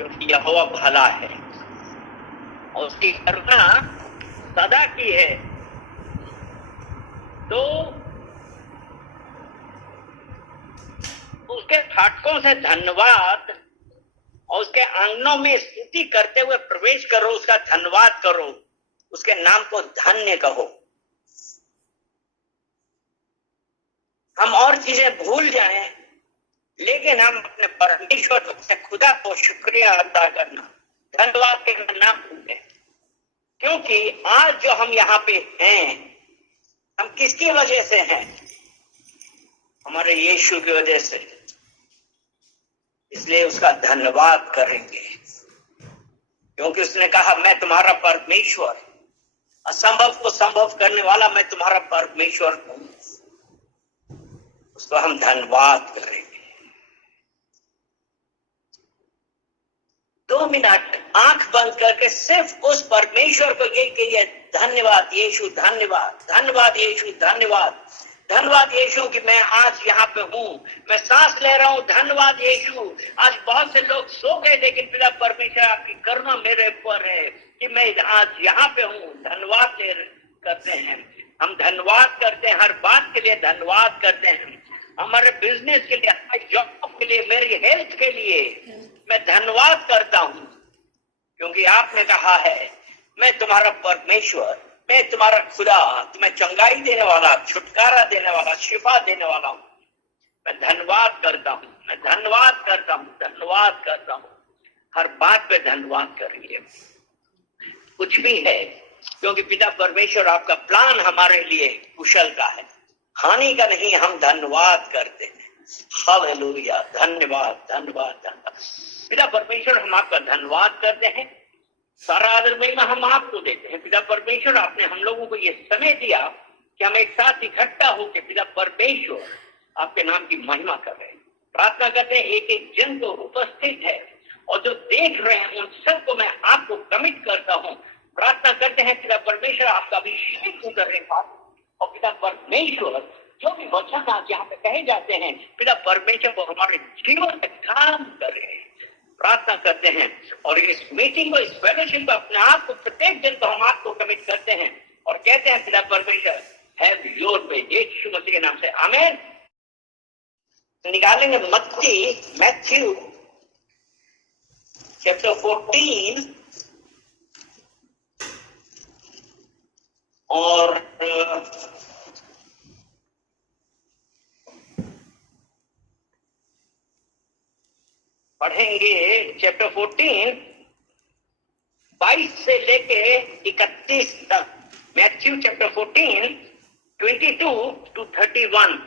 क्योंकि यहोवा भला है और उसकी करुणा सदा की है। तो उसके फाटकों से धन्यवाद और उसके आंगनों में स्तुति करते हुए प्रवेश करो, उसका धन्यवाद करो, उसके नाम को धन्य कहो। हम और चीजें भूल जाएं, लेकिन हम अपने परमेश्वर, अपने खुदा को शुक्रिया अदा करना, धन्यवाद करना ना भूलें। क्योंकि आज जो हम यहाँ पे हैं, हम किसकी वजह से हैं? हमारे यीशु की वजह से। इसलिए उसका धन्यवाद करेंगे, क्योंकि उसने कहा मैं तुम्हारा परमेश्वर, असंभव को संभव करने वाला मैं तुम्हारा परमेश्वर हूं। उसको हम धन्यवाद करेंगे। 2 मिनट आंख बंद करके सिर्फ उस परमेश्वर को ये कहिए, धन्यवाद यीशु, धन्यवाद, धन्यवाद यीशु, धन्यवाद, धन्यवाद यीशु कि मैं आज यहाँ पे हूँ, मैं सांस ले रहा हूँ। धन्यवाद यीशु। आज बहुत से लोग सो गए, लेकिन पिता परमेश्वर आपकी करुणा मेरे ऊपर है कि मैं आज यहाँ पे हूँ। धन्यवाद करते हैं हम, धन्यवाद करते हैं, हर बात के लिए धन्यवाद करते हैं, हमारे बिजनेस के लिए, हमारी जॉब के लिए, मेरी हेल्थ के लिए मैं धन्यवाद करता हूँ। क्योंकि आपने कहा है मैं तुम्हारा परमेश्वर, मैं तुम्हारा खुदा, तुम्हें चंगाई देने वाला, छुटकारा देने वाला, शिफा देने वाला हूं। मैं धन्यवाद करता हूं, मैं धन्यवाद करता हूं, धन्यवाद करता हूं। हर बात पे धन्यवाद करिए, कुछ भी है, क्योंकि पिता परमेश्वर आपका प्लान हमारे लिए कुशल का है, हानि का नहीं। हम धन्यवाद करते हैं। हालेलुया, धन्यवाद, धन्यवाद, धन्यवाद। पिता परमेश्वर हम आपका धन्यवाद करते हैं, सारा आदर महिमा हम आपको देते हैं। पिता परमेश्वर आपने हम लोगों को ये समय दिया कि हम एक साथ इकट्ठा होकर पिता परमेश्वर आपके नाम की महिमा कर रहे हैं। प्रार्थना करते हैं एक एक जन जो उपस्थित है और जो देख रहे हैं, उन सबको मैं आपको कमिट करता हूँ। प्रार्थना करते हैं पिता परमेश्वर आपका अभिषेक उतरने का, और पिता परमेश्वर जो भी वचन आज यहाँ पे कहे जाते हैं, पिता परमेश्वर वो हमारे जीवन में काम कर रहे हैं। प्रार्थना करते हैं और इस मीटिंग को, इस फेलोशिप को, अपने आप को, प्रत्येक दिन को हम आपको कमिट करते हैं और कहते हैं पिता परमेश्वर हैव योर वे, यीशु मसीह के नाम से आमीन। निकालेंगे मैथ्यू चैप्टर 14 और पढ़ेंगे चैप्टर 14 22 से लेके 31 तक। Matthew chapter 14 22 to 31।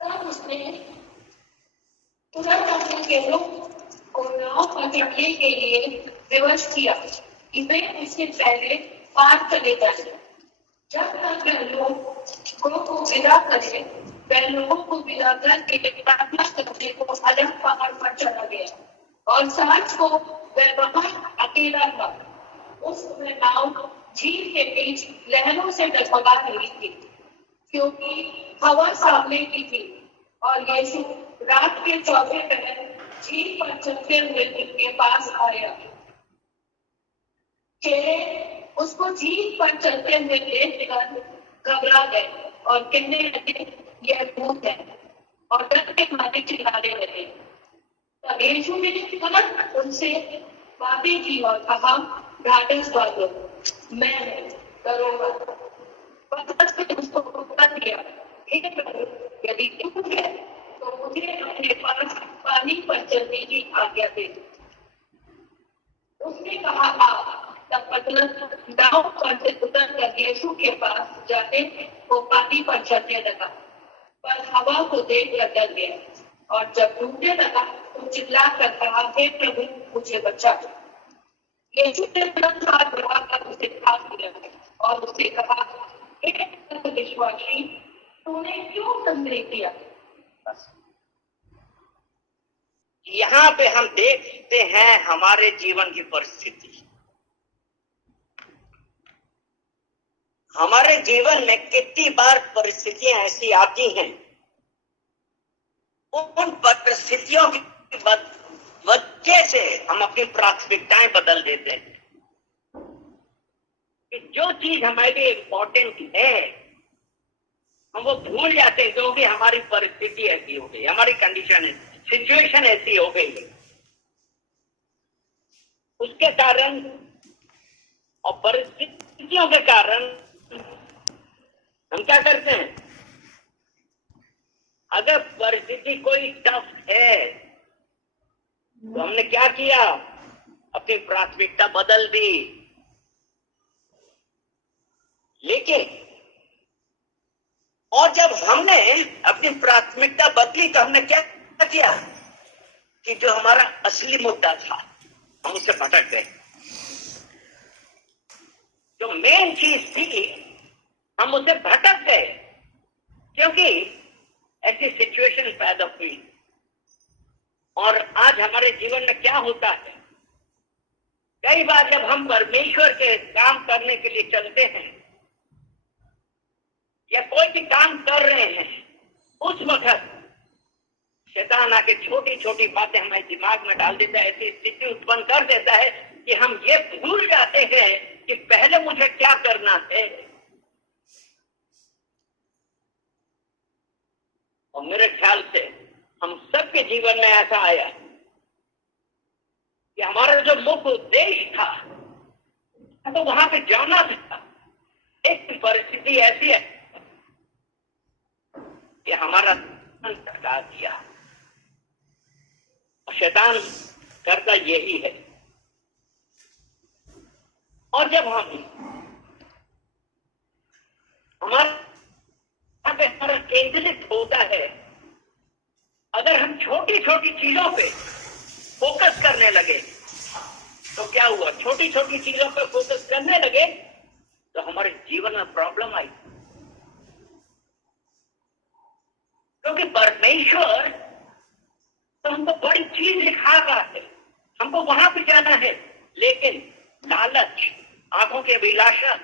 तब उसने तुरंत अपने चेलों को नाव पर चढ़ने के लिए विवश किया कि वे इससे पहले पार चले जाए। जब तक वह लोगों को विदा करे, वह लोगों को विदा करके प्रार्थना करने को अलग पहाड़ पर चला गया और सांझ को वह वहां अकेला था। उस समय नाव झील के बीच लहरों से डगमगा रही थी, क्योंकि हवा सामने की थी। और यीशु रात के चौथे पहर झील पर चलते हुए उनके पास आया। चेले उसको झील पर चलते हुए देखकर घबरा गए और कहने लगे यह भूत है, और डर के मारे चिल्लाने लगे। तब यीशु ने तुरंत उनसे बातें की और कहा, ढाढ़स बांधो, मैं डरूंगा। पतरस ने उसको उत्तर दिया, हे प्रभु, यदि तुम है तो मुझे अपने पास पानी पर चलने की आज्ञा दे। उसने कहा आ। तब पतरस नाव पर से उतरकर यीशु के पास जाते वो पानी पर चलने लगा, पर हवा को देखकर डर गया, और जब डूबने लगा तो चिल्ला कर कहा, हे प्रभु, मुझे बचा। यीशु ने तुरंत हाथ बढ़ाकर उसे थाम लिया और उससे कहा, हे विश्वासी, तूने क्यों संदेह किया? यहाँ पे हम देखते हैं हमारे जीवन की परिस्थिति। हमारे जीवन में कितनी बार परिस्थितियां ऐसी आती हैं उन परिस्थितियों की वजह से हम अपनी प्राथमिकताएं बदल देते हैं कि जो चीज हमारे लिए इम्पोर्टेंट है हम वो भूल जाते हैं, क्योंकि हमारी परिस्थिति ऐसी हो गई, हमारी कंडीशन, सिचुएशन ऐसी हो गई। उसके कारण और परिस्थितियों के कारण हम क्या करते हैं, अगर परिस्थिति कोई टफ है तो हमने क्या किया, अपनी प्राथमिकता बदल दी। लेकिन और जब हमने अपनी प्राथमिकता बदली तो हमने क्या किया कि जो हमारा असली मुद्दा था हम उससे भटक गए। जो मेन चीज थी हम उससे भटक गए, क्योंकि ऐसी सिचुएशन पैदा हुई। और आज हमारे जीवन में क्या होता है, कई बार जब हम परमेश्वर के काम करने के लिए चलते हैं या कोई भी काम कर रहे हैं, उस वक्त शैतान आके छोटी छोटी बातें हमारे दिमाग में डाल देता है, ऐसी स्थिति उत्पन्न कर देता है कि हम ये भूल जाते हैं कि पहले मुझे क्या करना है। और मेरे ख्याल से हम सबके जीवन में ऐसा आया कि हमारा जो मुख्य उद्देश्य था तो वहां पे जाना था। एक परिस्थिति ऐसी है कि हमारा भटका दिया। शैतान करता यही है। और जब हमारा केंद्रित होता है, अगर हम छोटी छोटी चीजों पे फोकस करने लगे तो क्या हुआ, छोटी छोटी चीजों पे फोकस करने लगे तो हमारे जीवन में प्रॉब्लम आई। क्योंकि परमेश्वर तो हमको बड़ी चीज दिखा रहा है, हमको वहां पे जाना है, लेकिन लालच, आंखों की अभिलाषा,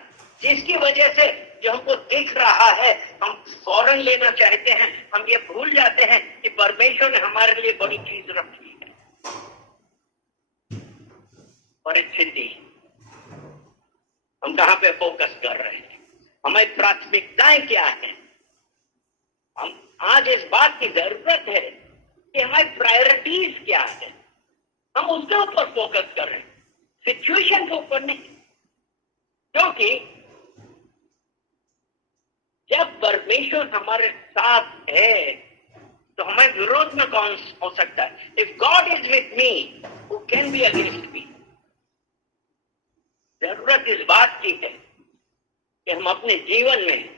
जिसकी वजह से जो हमको दिख रहा है हम फौरन लेना चाहते हैं, हम ये भूल जाते हैं कि परमेश्वर ने हमारे लिए बड़ी चीज रखी है। परिस्थिति हम कहां पे फोकस कर रहे हैं, हमारी प्राथमिकताएं क्या है। हम आज इस बात की जरूरत है कि हमारी प्रायोरिटीज क्या है, हम उसके ऊपर फोकस कर रहे हैं, सिचुएशन के ऊपर नहीं। क्योंकि जब परमेश्वर हमारे साथ है तो हमारे विरोध में कौन हो सकता है। If God is with me who can be against me. जरूरत इस बात की है कि हम अपने जीवन में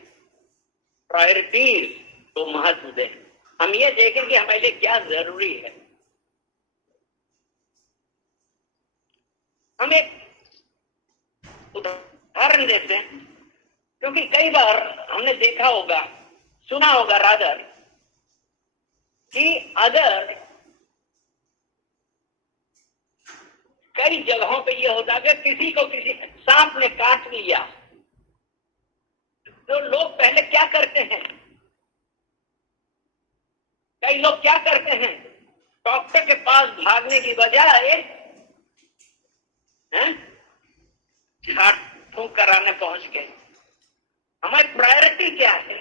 प्रायोरिटीज को महत्व दें। हम ये देखें कि हमारे लिए क्या जरूरी है। हम एक उदाहरण देते हैं, क्योंकि कई बार हमने देखा होगा, सुना होगा रादर, कि अगर कई जगहों पे ये होता है कि किसी को किसी सांप ने काट लिया तो लोग पहले क्या करते हैं, कई लोग क्या करते हैं, डॉक्टर के पास भागने की बजाय झाड़ फूंक कराने पहुंच गए। हमारी प्रायोरिटी क्या है,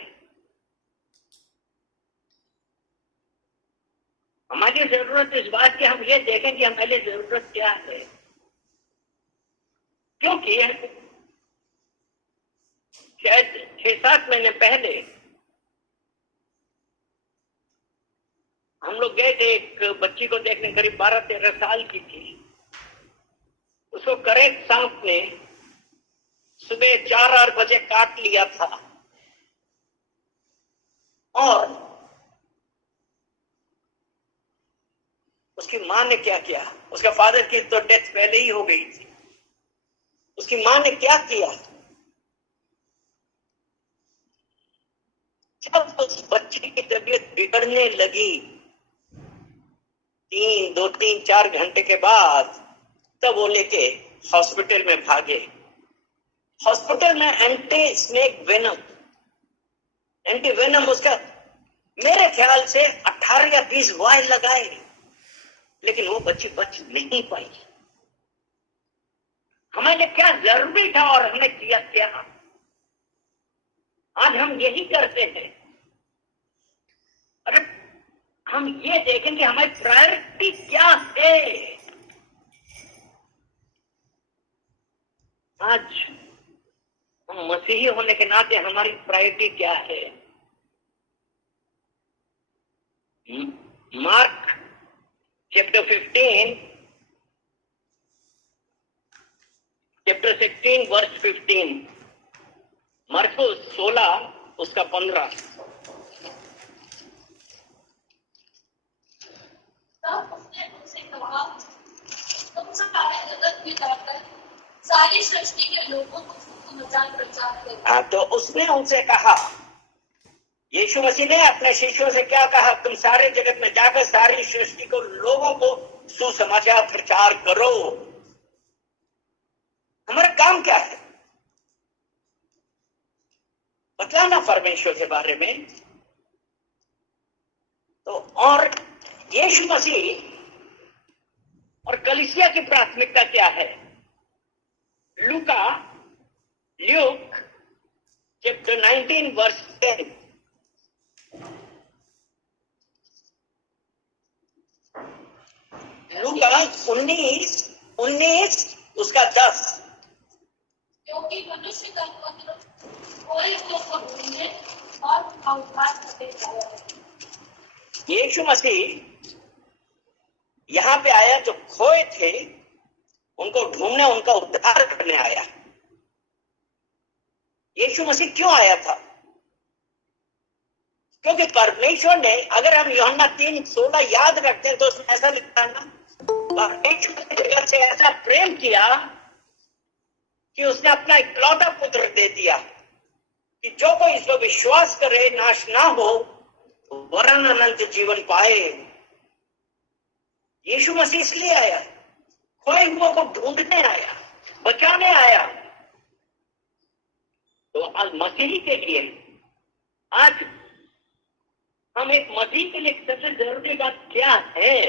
हमारी जरूरत इस बात की हम ये देखें कि हमारी जरूरत क्या है। क्योंकि शायद 6-7 महीने पहले हम लोग गए थे एक बच्ची को देखने, करीब 12-13 साल की थी। उसको करेक्ट सांप ने सुबह 4-8 बजे काट लिया था। और उसकी मां ने क्या किया, उसका फादर की तो डेथ पहले ही हो गई थी। उसकी मां ने क्या किया, जब उस बच्चे की तबीयत बिगड़ने लगी 2-3-4 घंटे के बाद, तब वो लेके हॉस्पिटल में भागे। हॉस्पिटल में anti snake venom, anti venom उसका मेरे ख्याल से 18 या 20 वाइल लगाए, लेकिन वो बच्ची बच नहीं पाई। हमारे क्या जरूरी था और हमने किया क्या? आज हम यही करते हैं। अरे हम ये देखें कि हमारी प्रायोरिटी क्या है। आज हम मसीही होने के नाते हमारी प्रायोरिटी क्या है? मार्क चैप्टर 16 वर्स 15, मरकुस 16 उसका 15। तब उसने उनसे कहा, तुम सारे जगत में जाकर सारी सृष्टि के लोगों को सुसमाचार प्रचार करो। हाँ, तो उसने उनसे कहा, यीशु मसीह ने अपने शिष्यों से क्या कहा? तुम सारे जगत में जाकर सारी सृष्टि को लोगों को सुसमाचार प्रचार करो। हमारा काम क्या है? बतलाना परमेश्वर के बारे में। तो और यीशु मसीह और कलीसिया की प्राथमिकता क्या है? ल्यूक चैप्टर 19 वर्स 10, लूका 19 उसका 10। क्योंकि मनुष्य का पुत्र खोए हुओं को ढूंढने और उनका उद्धार करने आया है। यीशु मसीह यहाँ पे आया, जो खोए थे उनको ढूंढने, उनका उद्धार करने आया। यीशु मसीह क्यों आया था? क्योंकि परमेश्वर ने, अगर हम यूहन्ना 3:16 याद रखते हैं तो उसमें ऐसा लिखा है ना, परमेश्वर ने जगत से ऐसा प्रेम किया कि उसने अपना इकलौता पुत्र दे दिया कि जो कोई इस पर विश्वास करे नाश ना हो वरन अनंत जीवन पाए। यीशु मसीह इसलिए आया, खोए हुओं को ढूंढने आया, बचाने आया। तो आज मसीह के लिए, आज हम एक मसीह के लिए सबसे जरूरी बात क्या है?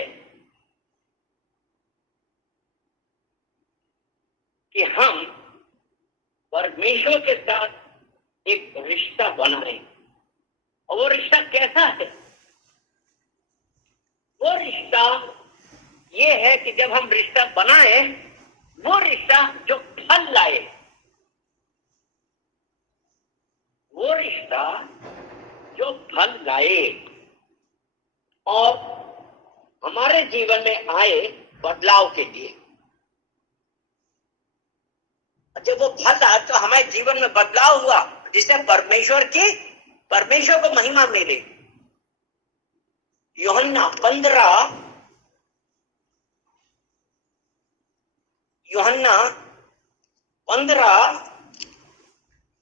कि हम परमेश्वर के साथ एक रिश्ता बनाएं। और वो रिश्ता कैसा है? वो रिश्ता ये है कि जब हम रिश्ता बनाए, वो रिश्ता जो फल लाए, वो रिश्ता जो फल लाए और हमारे जीवन में आए बदलाव के लिए। जब वो फल आया तो हमारे जीवन में बदलाव हुआ, जिससे परमेश्वर को महिमा मिले। यूहन्ना 15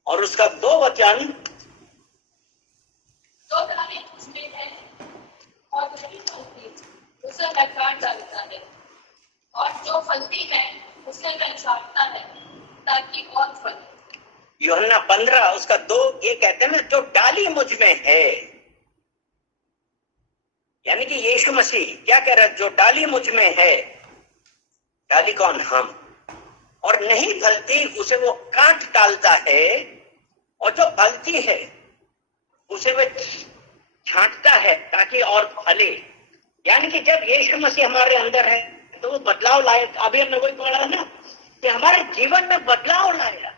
और उसका 2 वचन। जो डाली उसमें है और नहीं फलती उसे मैं काट डालता है, और जो फलती है उसे मैं छांटता है ताकि और फले। यूहन्ना 15 उसका 2 ये कहते हैं ना, जो डाली मुझ में है, यानी कि यीशु मसीह क्या कह रहा है? जो डाली मुझ में है, डाली कौन? हम। और नहीं फलती उसे वो काट डालता है, और जो फलती है उसे वो छांटता है ताकि और फले। यानी कि जब यीशु मसीह हमारे अंदर है तो वो बदलाव लाए। अभी हमने वही पढ़ा ना कि हमारे जीवन में बदलाव लाया।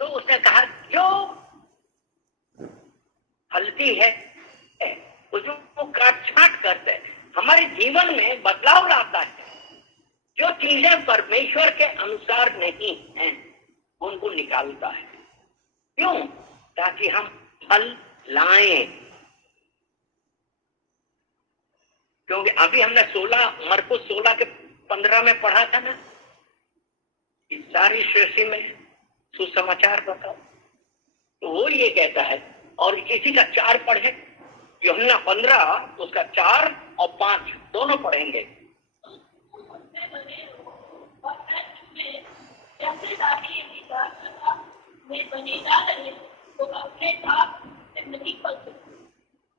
तो उसने कहा जो फलती है उसको काट छांट करते हैं, हमारे जीवन में बदलाव लाता है। जो चीजें परमेश्वर के अनुसार नहीं हैं उनको निकालता है। क्यों? ताकि हम फल लाएं। क्योंकि अभी हमने मरकुस 16 के 15 में पढ़ा था ना, इस सारी सृष्टि में सुसमाचार बताओ। तो वो ये कहता है, और इसी का 4 पढ़े, यूहन्ना 15 उसका 4 और 5 दोनों पढ़ेंगे।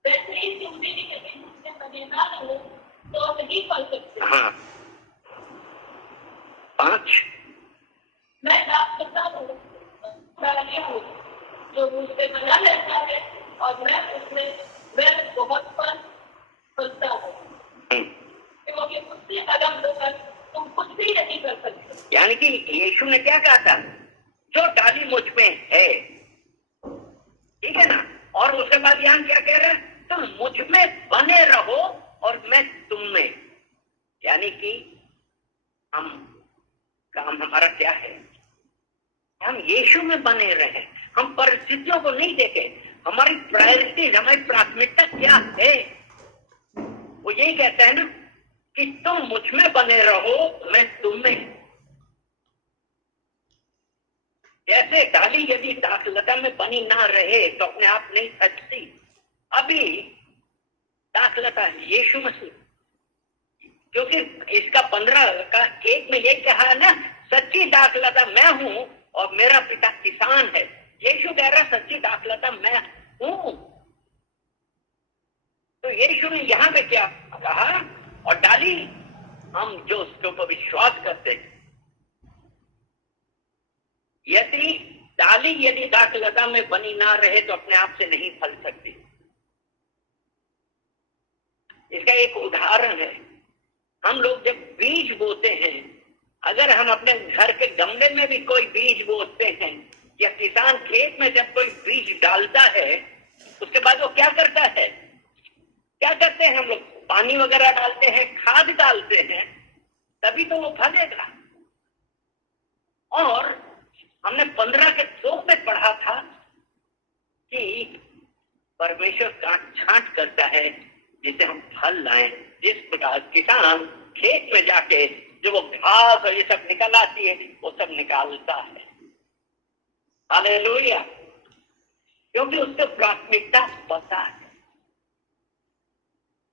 वैसे ही तुम भी यदि मुझसे बने ना रहो तो नहीं पढ़ सकते। हाँ 5 मैं दास करता हूँ जो मुझसे बना रहता है और मैं उसमें मैं बहुत फंसता हूँ, क्योंकि मुझसे अलग होकर तुम कुछ भी नहीं कर सकते। यानी कि यीशु ने क्या कहा था, जो डाली मुझ में है, ठीक है ना। और उसके बाद यहाँ क्या कह रहा है, तुम मुझ में बने रहो और मैं तुम में। यानी कि हम काम हमारा क्या है, हम यीशु में बने रहे, हम परिस्थितियों को नहीं देखे। हमारी प्रायोरिटीज, हमारी प्राथमिकता क्या है, वो यही कहता है ना कि तुम मुझ में बने रहो मैं तुम में। जैसे डाली यदि दाखलता में बनी ना रहे तो अपने आप नहीं सचती। अभी दाखलता यीशु मसीह, क्योंकि इसका 15 का 1 में ये कहा ना, सच्ची दाखलता मैं हूं और मेरा पिता किसान है। यीशु कह रहा सच्ची दाखलता मैं हूं। तो यीशु ने यहां पे क्या कहा, और डाली हम जो उसके ऊपर विश्वास करते हैं। यदि डाली यदि दाखलता में बनी ना रहे तो अपने आप से नहीं फल सकती। इसका एक उदाहरण है, हम लोग जब बीज बोते हैं, अगर हम अपने घर के गमले में भी कोई बीज बोते हैं या किसान खेत में जब कोई बीज डालता है, उसके बाद वो क्या करता है, क्या करते हैं हम लोग, पानी वगैरह डालते हैं, खाद डालते हैं, तभी तो वो फलेगा। और हमने 15 के 2 में पढ़ा था कि परमेश्वर काट छांट करता है जिसे हम फल लाएं। जिस प्रकार किसान खेत में जाके जो वो घास और ये सब निकल आती है वो सब निकालता है, हालेलुया, क्योंकि उसको प्राथमिकता पता है।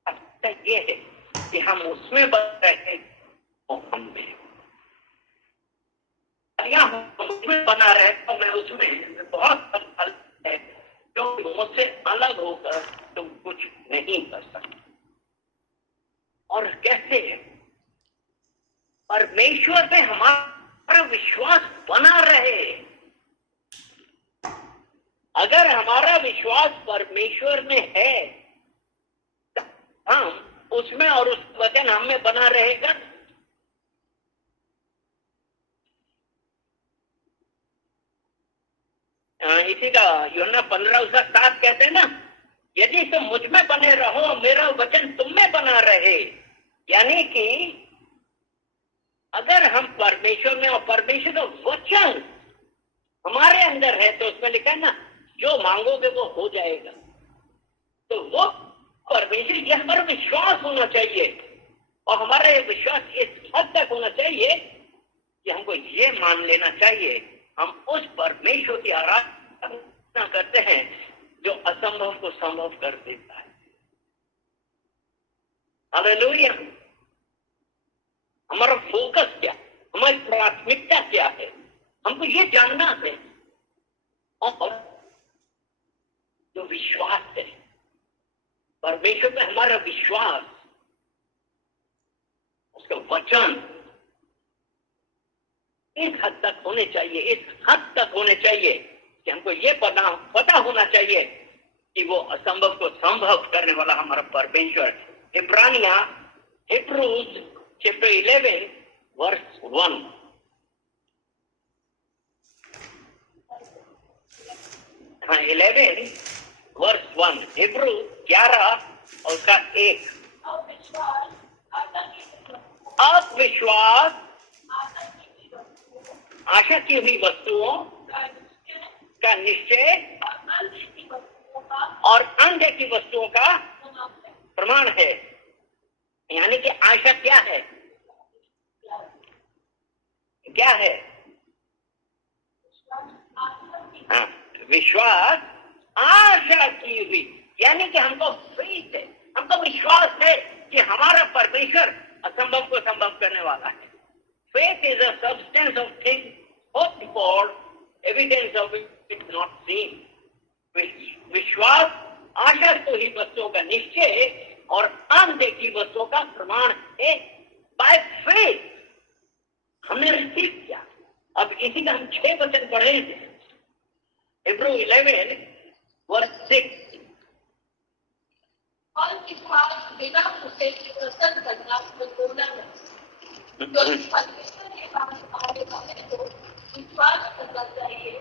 अच्छा ये है कि हम उसमें बन रहे तो हम में, उसमें बना रहे तो मैं उसमें बहुत फल है, जो मुझसे अलग होकर तुम कुछ नहीं कर सकते। और कैसे है, परमेश्वर पे हमारा विश्वास बना रहे। अगर हमारा विश्वास परमेश्वर में है तो हम उसमें, और उस वचन हम में बना रहेगा। इसी का यूहन्ना 15:7 कहते हैं ना, यदि तुम मुझ में बने रहो मेरा वचन तुम में बना रहे। यानी कि अगर हम परमेश्वर में और परमेश्वर का वचन हमारे अंदर है तो उसमें लिखा है ना, जो मांगोगे वो हो जाएगा। तो वो परमेश्वर, यह हमारा विश्वास होना चाहिए। और हमारा विश्वास इस हद तक होना चाहिए कि हमको ये मान लेना चाहिए, हम उस परमेश्वर की आराधना करते हैं जो असंभव को संभव कर देता है। हालेलुया। हमारा फोकस क्या, हमारी प्राथमिकता क्या है, हमको ये जानना है। और जो विश्वास है परमेश्वर पे, हमारा विश्वास, उसका वचन इस हद तक होने चाहिए, इस हद तक होने चाहिए कि हमको ये पता होना चाहिए कि वो असंभव को संभव करने वाला हमारा परमेश्वर। इब्रानिया, हिब्रूज चैप्टर 11 वर्स 1। हाँ 11 वर्स 1, हिब्रू 11 और उसका 1। अविश्वास आशा की हुई वस्तुओं का निश्चय और अनदेखी वस्तुओं का प्रमाण है। यानी कि आशा क्या है, क्या है, हाँ विश्वास आशा की हुई, यानी कि हमको फेथ है, हमको विश्वास है कि हमारा परमेश्वर असंभव को संभव करने वाला है। Faith is a substance of things hoped for, evidence of it not seen. विश्वास आशा तो ही वस्तुओं का निश्चय और अनदेखी वस्तुओं का प्रमाण है। बाय फेथ हमने रिसीव किया। अब इसी का हम 6 वचन पढ़े थे। Hebrews 11 verse 6। और विश्वास बिना उसे प्रसन्न करना बोलना नहीं। तो परमेश्वर के पास आने वाले को विश्वास करना चाहिए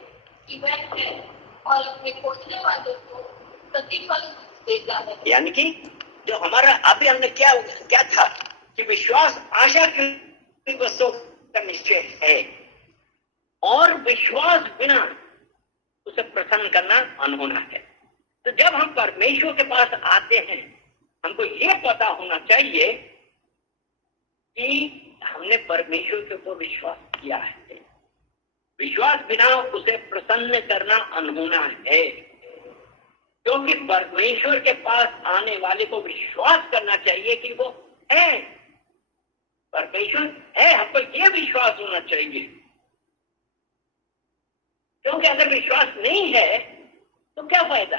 कि वह है और अपने खोजने वाले को प्रतिफल देता है। यानी कि जो हमारा अभी हमने क्या था कि विश्वास आशा की वस्तुओं का निश्चय है और विश्वास बिना उसे प्रसन्न करना अनहोना है। तो जब हम परमेश्वर के पास आते हैं, हमको ये पता होना चाहिए कि हमने परमेश्वर के ऊपर विश्वास किया है। विश्वास बिना उसे प्रसन्न करना अनहोना है, क्योंकि परमेश्वर के पास आने वाले को विश्वास करना चाहिए कि वो है, परमेश्वर है। हमको ये विश्वास होना चाहिए, क्योंकि अगर विश्वास नहीं है तो क्या फायदा।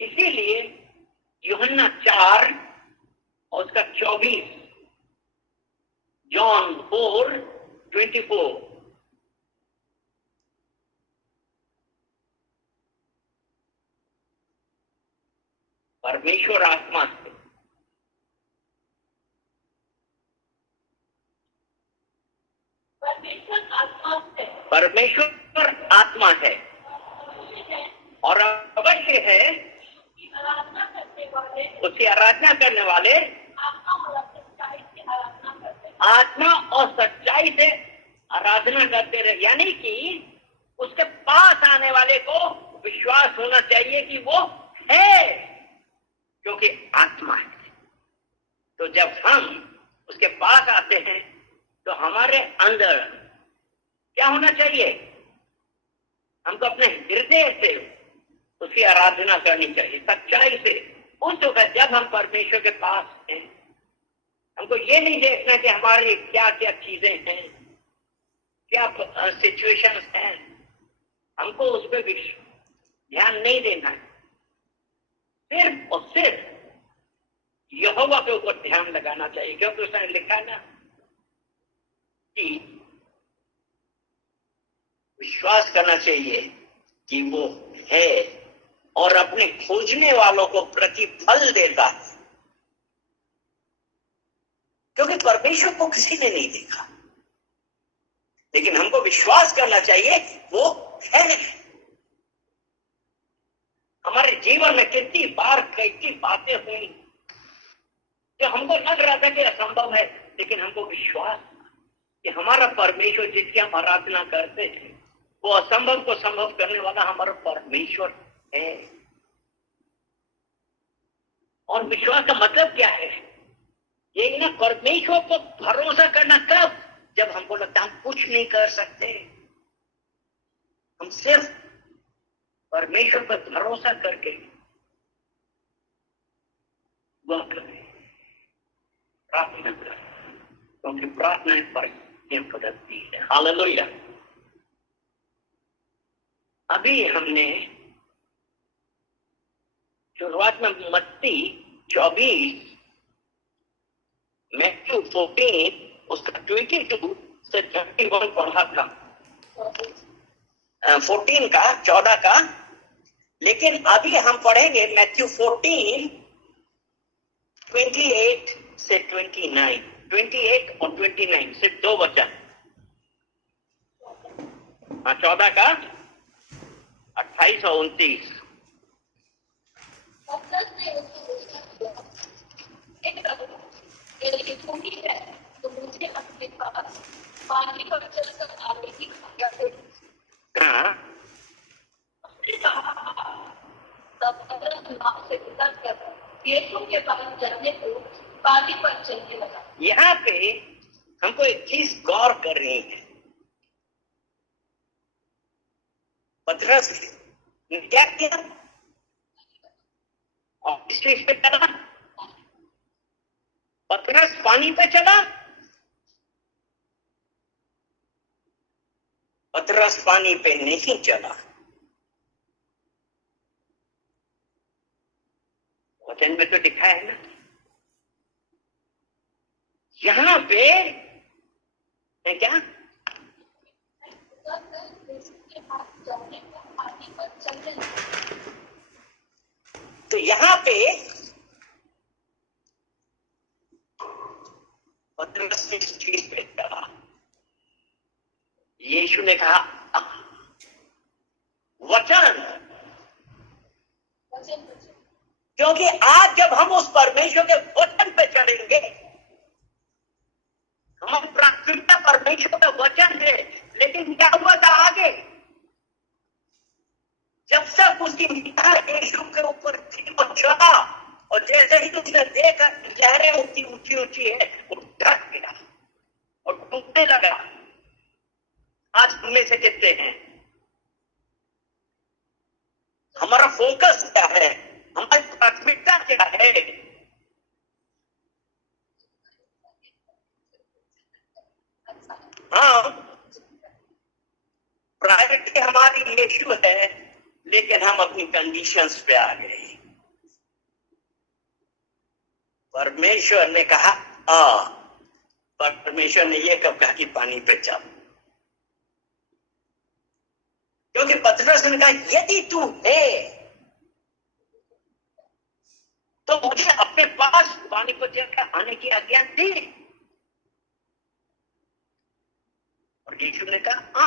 इसीलिए यूहन्ना 4 और उसका 24, जॉन 4:24, परमेश्वर आत्मा से परमेश्वर आत्मा है और अवश्य है उसकी आराधना करने वाले आत्मा और सच्चाई से आराधना करते रहे। यानी कि उसके पास आने वाले को विश्वास होना चाहिए कि वो है, क्योंकि आत्मा है। तो जब हम उसके पास आते हैं तो हमारे अंदर क्या होना चाहिए? हमको अपने हृदय से उसकी आराधना करनी चाहिए, सच्चाई से। उस वक्त जब हम परमेश्वर के पास हैं, हमको ये नहीं देखना कि हमारी क्या क्या चीजें हैं, क्या सिचुएशंस हैं, हमको उस पर ध्यान नहीं देना है। सिर्फ और सिर्फ यहोवा के ऊपर ध्यान लगाना चाहिए, क्योंकि उसने लिखा ना कि विश्वास करना चाहिए कि वो है और अपने खोजने वालों को प्रतिफल देता है, क्योंकि परमेश्वर को किसी ने नहीं देखा, लेकिन हमको विश्वास करना चाहिए वो है। हमारे जीवन में कितनी बार कैसी बातें हुई जो हमको लग रहा था कि असंभव है, लेकिन हमको विश्वास कि हमारा परमेश्वर जिसकी हम आराधना करते हैं वो असंभव को संभव करने वाला हमारा परमेश्वर है। और विश्वास का मतलब क्या है? ये ना परमेश्वर पर भरोसा करना कब? जब हमको लगता है हम कुछ नहीं कर सकते, हम सिर्फ परमेश्वर पर भरोसा करके वह करें, प्रार्थना करें, क्योंकि प्रार्थना पर बदलती है। हालेलुया। अभी हमने शुरुआत में मत्ती 24, मैथ्यू 14 उसका 22 से 31 पढ़ा था, 14 का 14 का। लेकिन अभी हम पढ़ेंगे मैथ्यू 14 28 से 29, 28 और 29, सिर्फ 2 वचन। 14 का 28 और 29। तो मुझे अपने पास पानी पर चलकर आने की आज्ञा दे। तब नाव से उतरकर यीशु के पास जाने को पानी पर चलने लगा। यहाँ पे हमको एक चीज गौर कर रही है। पतरस ने क्या किया और इस चीज पे चला? पतरस पानी पे चला, पतरस पानी पे नहीं चला। वचन में तो लिखा है ना, यहाँ पे है क्या, तो यहाँ पे 15 चीज पे कहा, यीशु ने कहा वचन, क्योंकि आज जब हम उस परमेश्वर के वचन पे चढ़ेंगे, हमारी प्राथमिकता परमेश्वर का वचन है, लेकिन क्या हुआ था आगे, जब तक उसकी निगाह यीशु के ऊपर थी वो चढ़ा, और जैसे ही उसने देखा लहरें ऊंची ऊंची ऊंची है, वो डर गया और डूबने लगा। आज हम में से कितने हैं, हमारा फोकस क्या है, हमारी प्राथमिकता क्या है? हाँ, प्रायोरिटी हमारी यीशु है, लेकिन हम अपनी कंडीशंस पे आ गए। परमेश्वर ने कहा परमेश्वर ने ये कब कहा कि पानी पे चल, क्योंकि पतरस ने कहा यदि तू है तो मुझे अपने पास पानी को चलकर आने की आज्ञा दे। और यीशु ने कहा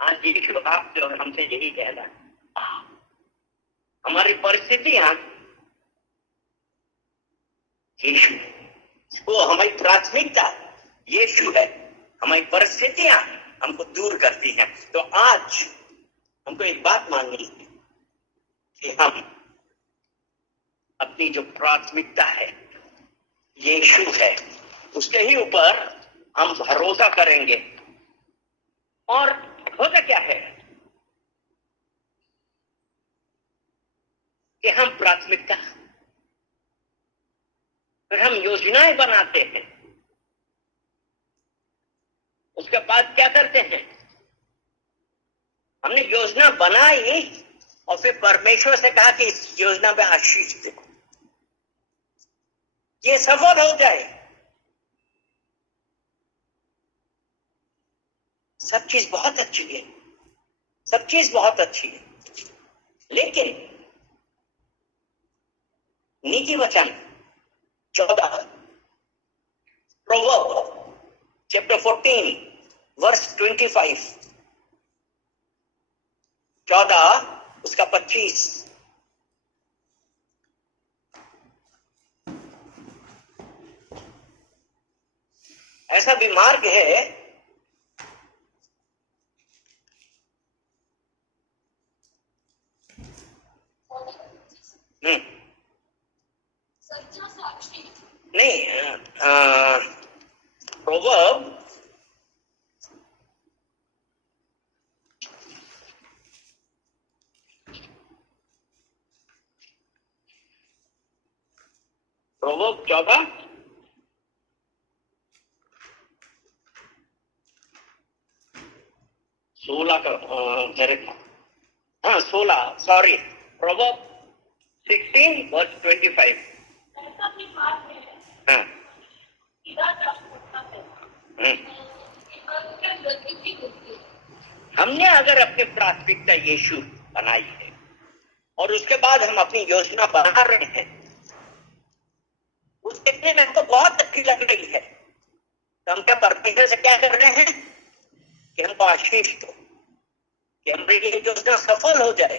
आज यीशु आप जो हमसे यही कह रहा है, हमारी परिस्थितियां यीशु, वो हमारी प्राथमिकता यीशु है, हमारी परिस्थितियां हमको दूर करती हैं। तो आज हमको एक बात माननी है कि हम अपनी जो प्राथमिकता है यीशु है, उसके ही ऊपर हम भरोसा करेंगे। और होता क्या है कि हम प्राथमिकता, फिर हम योजनाएं बनाते हैं, उसके बाद क्या करते हैं, हमने योजना बनाई और फिर परमेश्वर से कहा कि इस योजना में आशीष दे, ये सफल हो जाए। सब चीज बहुत अच्छी है, सब चीज बहुत अच्छी है, लेकिन नीति वचन 14 प्रोवर्ब चैप्टर 14 वर्स 25, 14 उसका 25, ऐसा भी मार्ग है नहीं, प्रोवर्ब प्रोवर्ब 14 16 का मेरे, हाँ 16, सॉरी, प्रोवर्ब 16 वर्स 25। हाँ, हमने अगर अपनी प्राथमिकता यीशु बनाई है और उसके बाद हम अपनी योजना बना रहे हैं, उस देखने में हमको बहुत अच्छी लग रही है, तो हम क्या परमेश्वर से क्या कर रहे हैं कि हमको आशीष दो, कि हमारी ये योजना सफल हो जाए।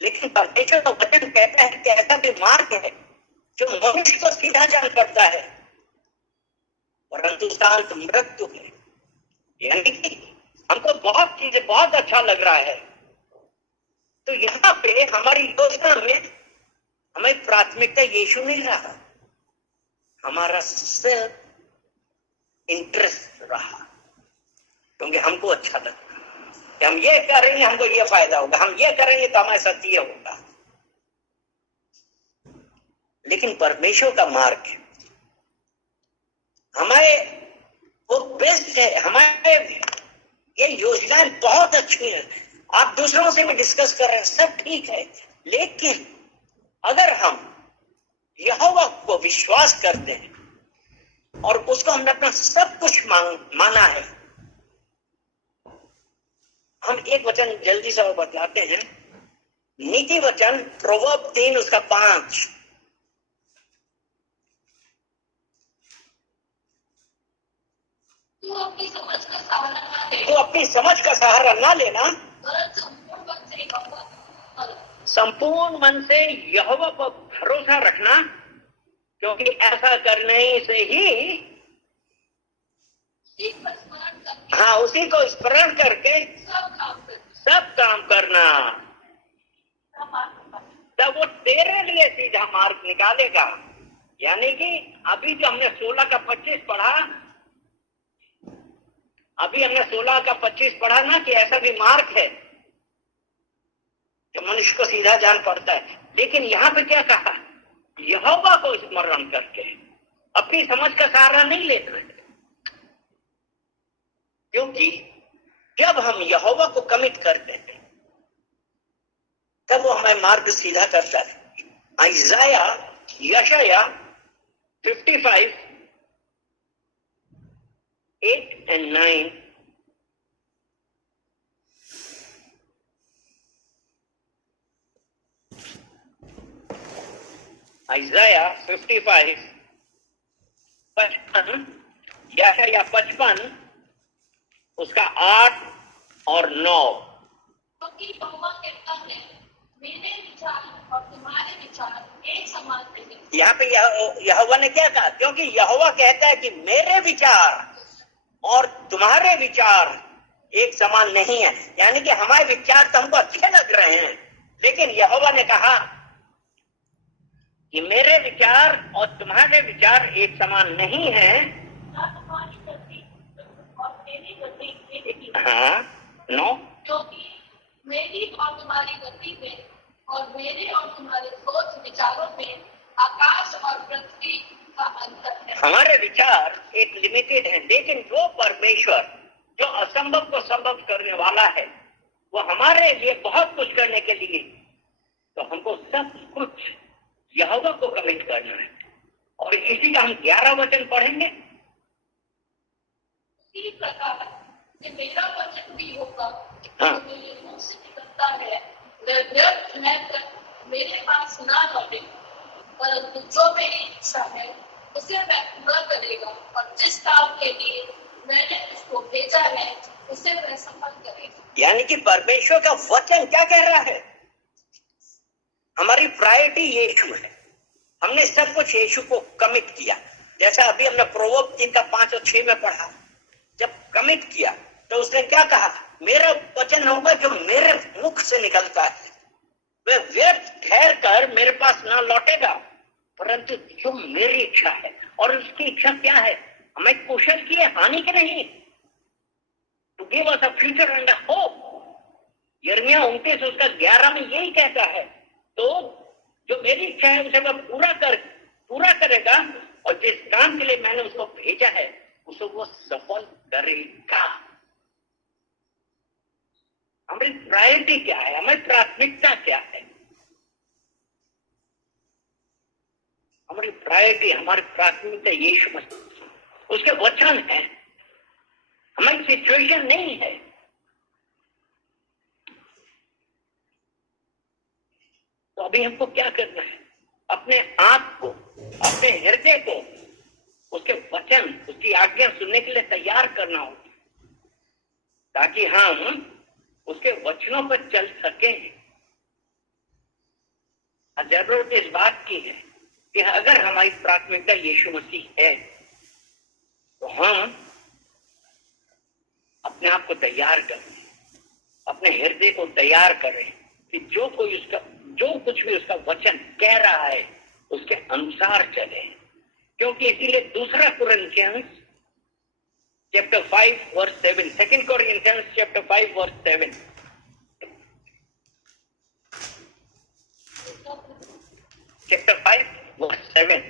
लेकिन परमेश्वर का वचन कहता है कि ऐसा भी मार्ग है जो मनुष्य को सीधा जान पड़ता है, परंतु शांत मृत्यु है। यानी कि हमको बहुत चीजें बहुत अच्छा लग रहा है, तो यहाँ पे हमारी योजना में हमारी प्राथमिकता यीशु नहीं रहा, हमारा सिर्फ इंटरेस्ट रहा, क्योंकि हमको अच्छा लगा कि हम ये करेंगे हमको ये फायदा होगा, हम ये करेंगे तो हमारे साथ ये होगा। लेकिन परमेश्वर का मार्ग है, हमारे वो बेस्ट है, हमारे ये योजनाएं बहुत अच्छी है, आप दूसरों से भी डिस्कस कर रहे हैं, सब ठीक है, लेकिन अगर हम यहोवा को विश्वास करते हैं और उसको हमने अपना सब कुछ माना है, हम एक वचन जल्दी से और बतलाते हैं, नीति वचन प्रोवर्ब 3 उसका 5। तू अपनी समझ का सहारा ना ले, तो अपनी समझ का सहारा ना लेना, संपूर्ण मन से यहोवा पर भरोसा रखना, क्योंकि ऐसा करने से ही हाँ उसी को स्मरण करके सब काम करना, तब वो तेरे लिए सीधा मार्ग निकालेगा। यानी कि अभी जो हमने 16 का 25 पढ़ा, अभी हमने 16 का 25 पढ़ा ना कि ऐसा भी मार्ग है जो मनुष्य को सीधा जान पड़ता है, लेकिन यहाँ पे क्या कहा, यहोवा को स्मरण करके, अपनी समझ का सहारा नहीं लेना है। क्योंकि जब हम यहोवा को कमिट करते हैं तब वो हमें मार्ग सीधा करता है। यशाया 55 8 and 9 Isaiah 55 55 यशाया 55 उसका 8 और 9। क्योंकि यहोवा कहता है, मेरे विचार और तुम्हारे विचार एक समान नहीं। यहाँ पे यहोवा ने क्या कहा? क्योंकि यहोवा कहता है कि मेरे विचार और तुम्हारे विचार एक समान नहीं है। यानी कि हमारे विचार तो हमको अच्छे लग रहे हैं, लेकिन यहोवा ने कहा कि मेरे विचार और तुम्हारे विचार एक समान नहीं है। हाँ, नो, क्योंकि मेरी और तुम्हारी गति में और मेरे और तुम्हारे सोच विचारों में आकाश और पृथ्वी का अंतर है। हमारे विचार एक लिमिटेड है, लेकिन जो परमेश्वर जो असंभव को संभव करने वाला है, वो हमारे लिए बहुत कुछ करने के लिए, तो हमको सब कुछ यहोवा को कमिट करना है। और इसी का हम 11 वचन पढ़ेंगे। इसी प्रकार कि मेरा वचन भी होगा, हाँ। जो मेरे मुंह से निकलता है, वह व्यर्थ रहकर मेरे पास ना लौटे, परंतु जो मेरी इच्छा है उसे वह पूरा करेगा, और जिस काम के लिए मैंने उसको भेजा है उसे वह सफल करेगा। यानी कि परमेश्वर का वचन क्या कह रहा है? हमारी प्रायोरिटी यीशु है। हमने सब कुछ यीशु को कमिट किया। जैसा अभी हमने प्रोवर्ब 3 का 5 और 6 में पढ़ा, जब कमिट किया तो उसने क्या कहा? मेरा वचन होगा जो मेरे मुख से निकलता है, वह व्यर्थ ठहर कर मेरे पास ना लौटेगा, परंतु जो मेरी इच्छा है। और उसकी इच्छा क्या है? हमें कुशल की है, हानि की नहीं, to give us a future and a hope. यिर्मयाह 29 उसका 11 में यही कहता है। तो जो मेरी इच्छा है उसे वह पूरा करेगा, और जिस काम के लिए मैंने उसको भेजा है उसे वो सफल करेगा। हमारी प्रायोरिटी क्या है? हमारी प्राथमिकता क्या है? हमारी प्रायोरिटी, हमारी प्राथमिकता यीशु मसीह, उसके वचन है, हमारी सिचुएशन नहीं है। तो अभी हमको क्या करना है? अपने आप को, अपने हृदय को उसके वचन, उसकी आज्ञा सुनने के लिए तैयार करना होगा, ताकि हम उसके वचनों पर चल सकें। जरूरत इस बात की है कि अगर हमारी प्राथमिकता यीशु मसीह है तो हम अपने आप को तैयार करें, अपने हृदय को तैयार करें कि जो कुछ भी उसका वचन कह रहा है उसके अनुसार चले। क्योंकि इसीलिए 2 Corinthians chapter 5 verse 7, 2 Corinthians chapter 5 verse 7, chapter 5 verse 7,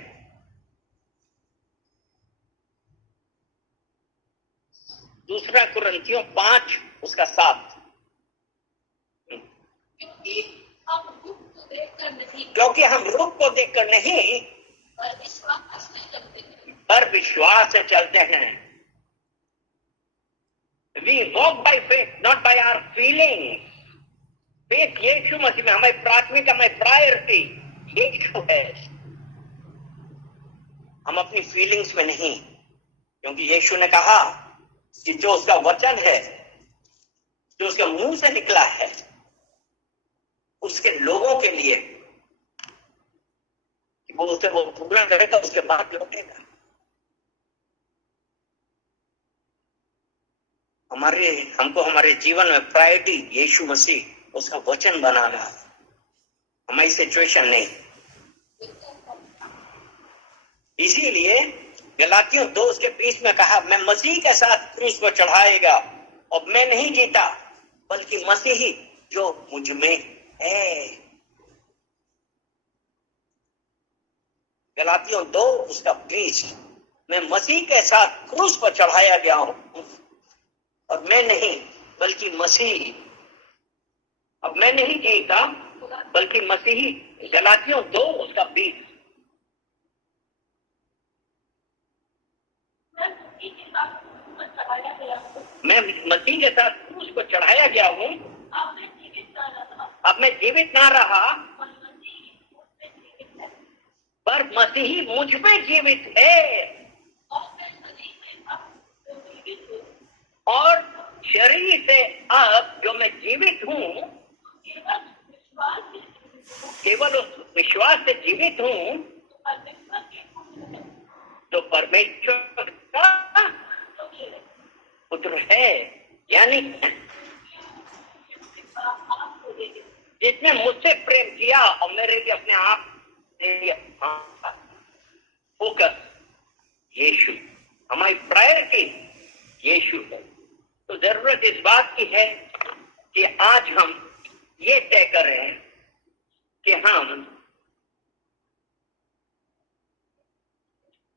2 कुरिन्थियों 5 उसका 7। क्योंकि हम रूप को देखकर नहीं, क्योंकि हम रूप को देखकर नहीं पर विश्वास से चलते हैं। पर विश्वास से चलते हैं। We walk by faith, not by our feelings. Faith Yeshu Masih में हमारी प्राथमिक, हमारी प्रायोरिटी यीशु है। हम अपनी फीलिंग्स में नहीं, क्योंकि यीशु ने कहा कि जो उसका वचन है, जो उसके मुंह से निकला है, उसके लोगों के लिए वो उसे वो पूरा करेगा, उसके बाद लौटेगा। हमको हमारे जीवन में प्रायोरिटी यीशु मसीह, उसका वचन बनाना, हमारी सिचुएशन नहीं। इसीलिए गलातियों 2:20 में कहा, मैं मसीह के साथ क्रूस पर चढ़ाएगा, और मैं नहीं जीता बल्कि मसीह ही जो मुझ में है। गलातियों 2:20, मैं मसीह के साथ क्रूस पर चढ़ाया गया हूं, और मैं नहीं बल्कि मसीह, अब मैं नहीं जीता बल्कि मसीही। गलातियों 2:20, मैं मसीह के साथ क्रूस को चढ़ाया गया हूं, अब मैं जीवित ना रहा पर मसीही मुझ पे जीवित है। और शरीर से अब जो मैं जीवित हूं, केवल उस विश्वास से जीवित हूं तो परमेश्वर का पुत्र है। यानी जिसने मुझसे प्रेम किया और मेरे लिए अपने आप दे दिया। फोकस यीशु, हमारी प्रायोरिटी यीशु है। तो जरूरत इस बात की है कि आज हम ये तय कर रहे हैं कि हम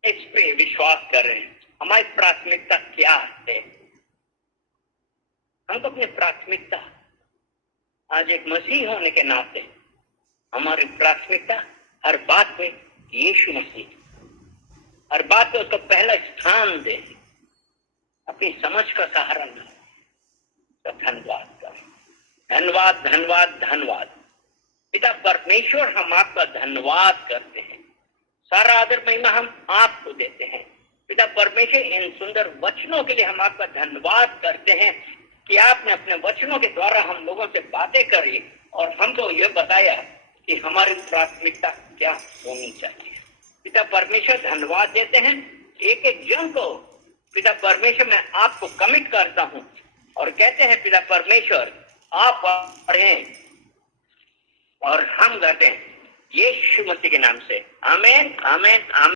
इस पे विश्वास कर रहे हैं। हमारी प्राथमिकता क्या है? हमको अपनी प्राथमिकता, आज एक मसीह होने के नाते हमारी प्राथमिकता हर बात में यीशु मसीह, हर बात में उसको पहला स्थान दे, अपनी समझ का सहारा न। तो धन्यवाद का धन्यवाद धन्यवाद धन्यवाद पिता परमेश्वर, हम आपका धन्यवाद करते हैं। सारा आदर महिमा हम आपको देते हैं पिता परमेश्वर। इन सुंदर वचनों के लिए हम आपका धन्यवाद करते हैं कि आपने अपने वचनों के द्वारा हम लोगों से बातें करी और हमको यह बताया कि हमारी प्राथमिकता क्या होनी चाहिए। पिता परमेश्वर धन्यवाद देते हैं। एक एक जन को पिता परमेश्वर मैं आपको कमिट करता हूं और कहते हैं पिता परमेश्वर आप पढ़ें और हम करते हैं यीशु मसीह के नाम से। आमीन आमीन आमीन।